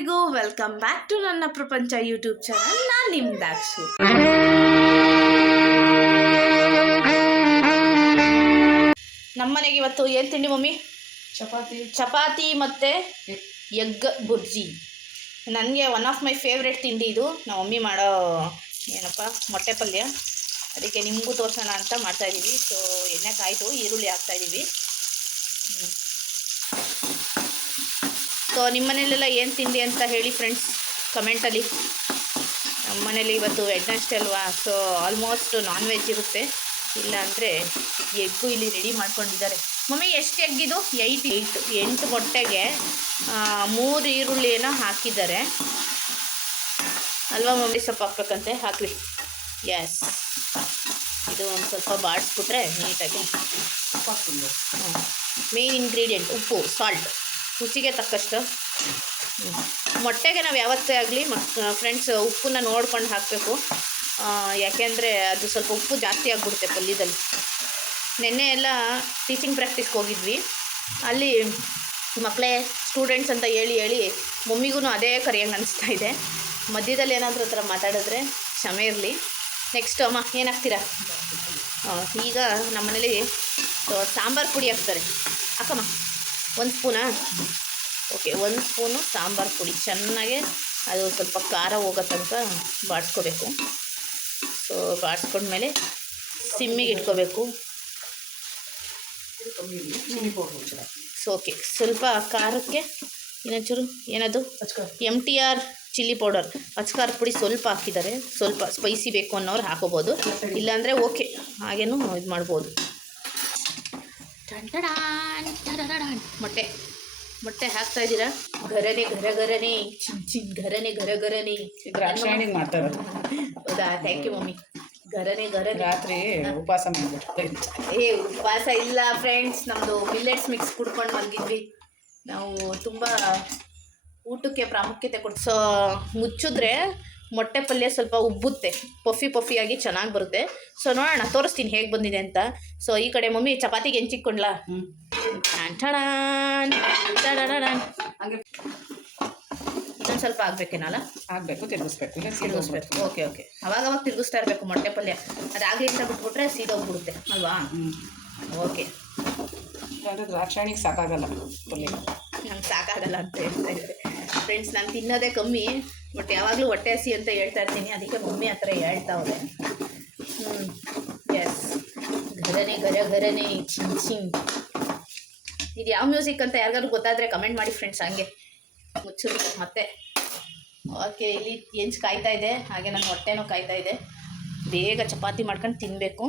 ಎಲ್ಲರಿಗೂ welcome back to ನನ್ನ ಪ್ರಪಂಚ ಯೂಟ್ಯೂಬ್ ಚಾನಲ್. ನಾನು ನಿಮ್ಮ ದಾಕ್ಷು. ನಮ್ಮನೆಗೆ ಇವತ್ತು ಏನು ತಿಂಡಿ ಮಮ್ಮಿ? ಚಪಾತಿ ಮತ್ತು ಎಗ್ ಬುರ್ಜಿ. ನನಗೆ ಒನ್ ಆಫ್ ಮೈ ಫೇವ್ರೆಟ್ ತಿಂಡಿ ಇದು. ನಮ್ಮ ಮಮ್ಮಿ ಮಾಡೋ ಏನಪ್ಪ ಮೊಟ್ಟೆ ಪಲ್ಯ. ಅದಕ್ಕೆ ನಿಮಗೂ ತೋರಿಸೋಣ ಅಂತ ಮಾಡ್ತಾಯಿದ್ದೀವಿ. ಸೊ ಎಣ್ಣೆ ಕಾಯ್ತು, ಈರುಳ್ಳಿ ಹಾಕ್ತಾಯಿದ್ದೀವಿ. ಸೊ ನಿಮ್ಮ ಮನೇಲೆಲ್ಲ ಏನು ತಿಂಡಿ ಅಂತ ಹೇಳಿ ಫ್ರೆಂಡ್ಸ್ ಕಮೆಂಟಲ್ಲಿ. ನಮ್ಮ ಮನೇಲಿ ಇವತ್ತು ವೆಡ್ನೆಸ್ಡೇ ಅಲ್ವಾ, ಸೊ ಆಲ್ಮೋಸ್ಟ್ ನಾನ್ ವೆಜ್ ಇರುತ್ತೆ. ಇಲ್ಲಾಂದರೆ ಎಗ್ಗು ಇಲ್ಲಿ ರೆಡಿ ಮಾಡ್ಕೊಂಡಿದ್ದಾರೆ. ಮಮ್ಮಿ ಎಷ್ಟು ಎಗ್ಗಿದು? 8 ಮೊಟ್ಟೆಗೆ 3 ಈರುಳ್ಳಿಯನ್ನು ಹಾಕಿದ್ದಾರೆ ಅಲ್ವಾ ಮಮ್ಮಿ? ಸ್ವಲ್ಪ ಹಾಕ್ಬೇಕಂತೆ, ಹಾಕ್ರಿ. ಎಸ್, ಇದು ಒಂದು ಸ್ವಲ್ಪ ಬಾಡಿಸ್ಬಿಟ್ರೆ ನೀಟಾಗಿ. ಮೇನ್ ಇಂಗ್ರೀಡಿಯೆಂಟ್ ಉಪ್ಪು, ಸಾಲ್ಟ್, ರುಚಿಗೆ ತಕ್ಕಷ್ಟು. ಮೊಟ್ಟೆಗೆ ನಾವು ಯಾವತ್ತೇ ಆಗಲಿ ಫ್ರೆಂಡ್ಸ್ ಉಪ್ಪನ್ನ ನೋಡ್ಕೊಂಡು ಹಾಕಬೇಕು. ಯಾಕೆಂದರೆ ಅದು ಸ್ವಲ್ಪ ಉಪ್ಪು ಜಾಸ್ತಿ ಆಗಿಬಿಡುತ್ತೆ ಪಲ್ಯದಲ್ಲಿ. ನೆನ್ನೆ ಎಲ್ಲ ಟೀಚಿಂಗ್ ಪ್ರಾಕ್ಟೀಸ್ಗೆ ಹೋಗಿದ್ವಿ. ಅಲ್ಲಿ ಮಕ್ಕಳೇ ಸ್ಟೂಡೆಂಟ್ಸ್ ಅಂತ ಹೇಳಿ ಮಮ್ಮಿಗೂ ಅದೇ ಕರೆಯಂಗೆ ಅನಿಸ್ತಾ ಇದೆ. ಮಧ್ಯದಲ್ಲಿ ಏನಾದರೂ ಹತ್ರ ಮಾತಾಡಿದ್ರೆ ಕ್ಷಮೆ ಇರಲಿ. ನೆಕ್ಸ್ಟ್ ಅಮ್ಮ ಏನು ಹಾಕ್ತೀರಾ? ಈಗ ನಮ್ಮ ಮನೇಲಿ ಸಾಂಬಾರು ಪುಡಿ ಹಾಕ್ತಾರೆ. ಹಾಕಮ್ಮ, 1 ಸ್ಪೂನಾ? ಓಕೆ, 1 ಸ್ಪೂನು ಸಾಂಬಾರು ಪುಡಿ. ಚೆನ್ನಾಗೆ ಅದು ಸ್ವಲ್ಪ ಖಾರ ಹೋಗೋ ತನಕ ಬಾಡಿಸ್ಕೋಬೇಕು. ಸೊ ಬಾಡಿಸ್ಕೊಂಡ್ಮೇಲೆ ಸಿಮ್ಮಿಗೆ ಇಟ್ಕೋಬೇಕು. ಸೊ ಓಕೆ, ಸ್ವಲ್ಪ ಖಾರಕ್ಕೆ ಇನ್ನೊಂಚೂರು ಏನದು MTR ಚಿಲ್ಲಿ ಪೌಡರ್, ಅಚ್ಕಾರ ಪುಡಿ ಸ್ವಲ್ಪ ಹಾಕಿದ್ದಾರೆ. ಸ್ವಲ್ಪ ಸ್ಪೈಸಿ ಬೇಕು ಅನ್ನೋರು ಹಾಕೋಬೋದು, ಇಲ್ಲಾಂದರೆ ಓಕೆ ಹಾಗೇನೂ ಇದು ಮಾಡ್ಬೋದು. ಮೊಟ್ಟೆ ಹಾಕ್ತಾ ಇದ್ದೀರಾ? ಗರನೆ ಗರಗರನೆ ಚಿನ್ ಗರನೆ ಗರಗರನೆ ಮಾಡ್ತಾರೆ. ಹೌದಾ? Thank you mummy. ಗರನೆ ರಾತ್ರಿ ಉಪವಾಸ ಮಾಡ್ಬಿಟ್ಟು. ಉಪವಾಸ ಇಲ್ಲ ಫ್ರೆಂಡ್ಸ್, ನಮ್ಮದು ಮಿಲ್ಲೆಟ್ಸ್ ಮಿಕ್ಸ್ ಕುಡ್ಕೊಂಡು ಮಲಗಿದ್ವಿ ನಾವು. ತುಂಬ ಊಟಕ್ಕೆ ಪ್ರಾಮುಖ್ಯತೆ ಕೊಟ್ಟು. ಸೊ ಮುಚ್ಚಿದ್ರೆ ಮೊಟ್ಟೆ ಪಲ್ಯ ಸ್ವಲ್ಪ ಉಬ್ಬುತ್ತೆ, ಪಫಿಯಾಗಿ ಚೆನ್ನಾಗಿ ಬರುತ್ತೆ. ಸೊ ನೋಡೋಣ, ತೋರಿಸ್ತೀನಿ ಹೇಗೆ ಬಂದಿದೆ ಅಂತ. ಸೊ ಈ ಕಡೆ ಮಮ್ಮಿ ಚಪಾತಿಗೆ ಹೆಂಚಿಕ್ಕೊಂಡ್ಲಾ? ಇನ್ನೊಂದು ಸ್ವಲ್ಪ ಆಗಬೇಕೇನಲ್ಲ? ಆಗಬೇಕು, ತಿರುಗಿಸ್ಬೇಕು. ಓಕೆ ಅವಾಗ ತಿರುಗಿಸ್ತಾ ಇರಬೇಕು ಮೊಟ್ಟೆ ಪಲ್ಯ. ಅದಾಗಲಿ ಅಂತ ಬಿಟ್ಬಿಟ್ರೆ ಸೀದೋಗ್ಬಿಡುತ್ತೆ ಅಲ್ವಾ? ಓಕೆ, ದ್ರಾಕ್ಷಾಣಿಗೆ ಸಾಕಾಗಲ್ಲ ಪಲ್ಯ. ನಂಗೆ ಸಾಕಾಗಲ್ಲ ಅಂತ ಹೇಳ್ತಾ ಇದ್ದಾರೆ ಫ್ರೆಂಡ್ಸ್. ನಾನು ತಿನ್ನೋದೇ ಕಮ್ಮಿ, ಬಟ್ ಯಾವಾಗಲೂ ಹೊಟ್ಟೆ ಹಸಿ ಅಂತ ಹೇಳ್ತಾ ಇರ್ತೀನಿ. ಅದಕ್ಕೆ ಮಮ್ಮಿ ಆ ಥರ ಹೇಳ್ತಾವ್ರೆ. ಎಸ್, ಗರನೆ ಗರಗರನೆ ಚಿನ್. ಇದು ಯಾವ ಮ್ಯೂಸಿಕ್ ಅಂತ ಯಾರಿಗಾದ್ರು ಗೊತ್ತಾದರೆ ಕಮೆಂಟ್ ಮಾಡಿ ಫ್ರೆಂಡ್ಸ್. ಹಂಗೆ ಮುಚ್ಚಿದ್ರು ಮತ್ತೆ. ಓಕೆ, ಇಲ್ಲಿ ಹೆಂಚು ಕಾಯ್ತಾ ಇದೆ, ಹಾಗೆ ನನ್ನ ಹೊಟ್ಟೆನೂ ಕಾಯ್ತಾ ಇದೆ. ಬೇಗ ಚಪಾತಿ ಮಾಡ್ಕೊಂಡು ತಿನ್ನಬೇಕು.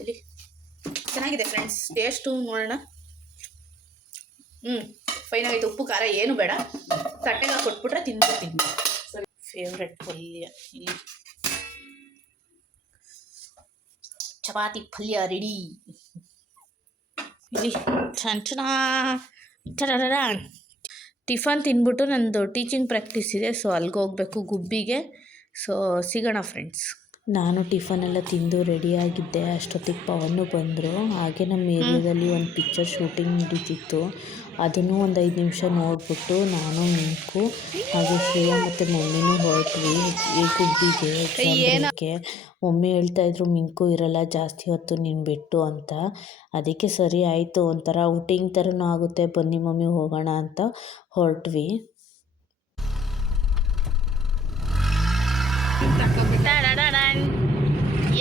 ಇಲ್ಲಿ ಚೆನ್ನಾಗಿದೆ ಫ್ರೆಂಡ್ಸ್, ಟೇಸ್ಟು ನೋಡೋಣ. ಫೈನ್ ಆಗೈತೆ. ಉಪ್ಪು ಖಾರ ಏನು ಬೇಡ, ತಟ್ಟೆಗೆ ಕೊಟ್ಬಿಟ್ರೆ ತಿನ್ಬಿಡ್ತೀನಿ. ಫೇವ್ರೆಟ್ ಪಲ್ಯ ಇಲ್ಲಿ ಚಪಾತಿ ಪಲ್ಯ ರೆಡಿ. ಇಲ್ಲಿ ಟಿಫನ್ ತಿನ್ಬಿಟ್ಟು ನಂದು ಟೀಚಿಂಗ್ ಪ್ರಾಕ್ಟೀಸ್ ಇದೆ. ಸೊ ಅಲ್ಲಿಗೆ ಹೋಗಬೇಕು ಗುಬ್ಬಿಗೆ. ಸೊ ಸಿಗೋಣ ಫ್ರೆಂಡ್ಸ್. ನಾನು ಟಿಫನೆಲ್ಲ ತಿಂದು ರೆಡಿಯಾಗಿದ್ದೆ. ಅಷ್ಟೊತ್ತಿಗೆ ಪವನು ಬಂದರು. ಹಾಗೆ ನಮ್ಮ ಏರಿಯಾದಲ್ಲಿ ಒಂದು ಪಿಕ್ಚರ್ ಶೂಟಿಂಗ್ ನಡೀತಿತ್ತು. ಅದನ್ನು ಒಂದು 5 ನಿಮಿಷ ನೋಡಿಬಿಟ್ಟು ನಾನು ಮಿಂಕು ಹಾಗೆ ಶ್ರೇಯಾ ಮತ್ತು ಮಮ್ಮಿನೂ ಹೊರಟ್ವಿ ಈ ಗುಬ್ಬಿಗೆ ಎಕ್ಸಾಮ್ಗೆ. ಮಮ್ಮಿ ಹೇಳ್ತಾಯಿದ್ರು ಮಿಂಕು ಇರಲ್ಲ ಜಾಸ್ತಿ ಹೊತ್ತು ನೀನು ಬಿಟ್ಟು ಅಂತ. ಅದಕ್ಕೆ ಸರಿ ಆಯಿತು, ಒಂಥರ ಔಟಿಂಗ್ ಥರನೂ ಆಗುತ್ತೆ, ಬನ್ನಿ ಮಮ್ಮಿ ಹೋಗೋಣ ಅಂತ ಹೊರಟ್ವಿ.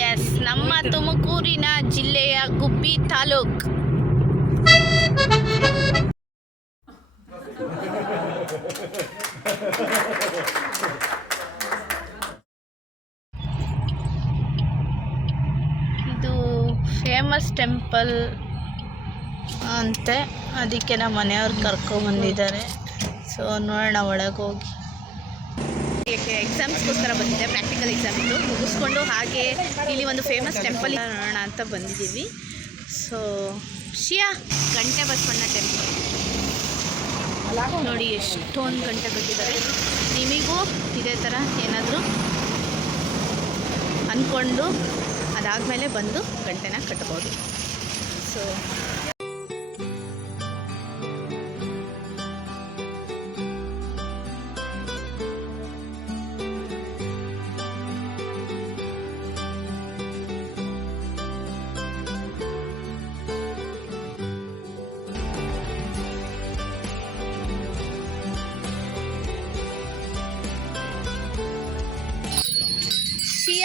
ಎಸ್, ನಮ್ಮ ತುಮಕೂರಿನ ಜಿಲ್ಲೆಯ ಗುಬ್ಬಿ ತಾಲೂಕ್. ಇದು ಫೇಮಸ್ ಟೆಂಪಲ್ ಅಂತೆ, ಅದಕ್ಕೆ ನಮ್ಮ ಮನೆಯವ್ರು ಕರ್ಕೊಂಬಂದಿದ್ದಾರೆ. ಸೊ ನೋಡೋಣ ಒಳಗೆ ಹೋಗಿ. ಎಕ್ಸಾಮ್ಸ್ಗೋಸ್ಕರ ಬಂದಿದ್ದೆ, ಪ್ರಾಕ್ಟಿಕಲ್ ಎಕ್ಸಾಮ್ ಇತ್ತು, ಮುಗಿಸ್ಕೊಂಡು ಹಾಗೆ ಇಲ್ಲಿ ಒಂದು ಫೇಮಸ್ ಟೆಂಪಲ್ ನೋಡೋಣ ಅಂತ ಬಂದಿದ್ದೀವಿ. ಸೊ ಶಿಯಾ ಗಂಟೆ ಬಸವಣ್ಣ ಟೆಂಪಲ್ ನೋಡಿ, ಎಷ್ಟೊಂದು ಗಂಟೆ ಕಟ್ಟಿದ್ದಾರೆ. ನಿಮಗೂ ಇದೇ ಥರ ಏನಾದರೂ ಅಂದ್ಕೊಂಡು ಅದಾದಮೇಲೆ ಬಂದು ಗಂಟೆನ ಕಟ್ಬೋದು. ಸೊ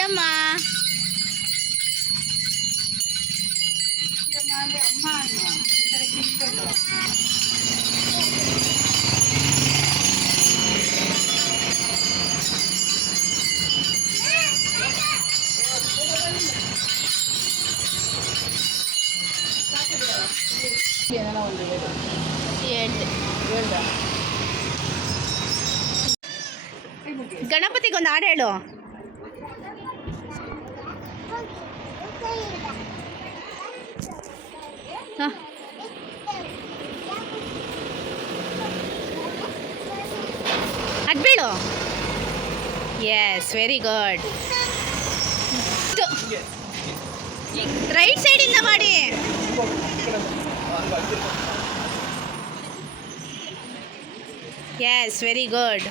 ಅಮ್ಮ. ಏನೇನೋ ಒಂದು ಹೇಳಿದ್ರು. ಹೇಳ್ದೆ. ಹೇಳ್ದ? ಗಣಪತಿಗೊಂದು ಹಾಡು ಹೇಳು. ಹಾಂ ಅದು ಬೀಳು. S, very good. ರೈಟ್ ಸೈಡಿಂದ ಮಾಡಿ. Yes, very good.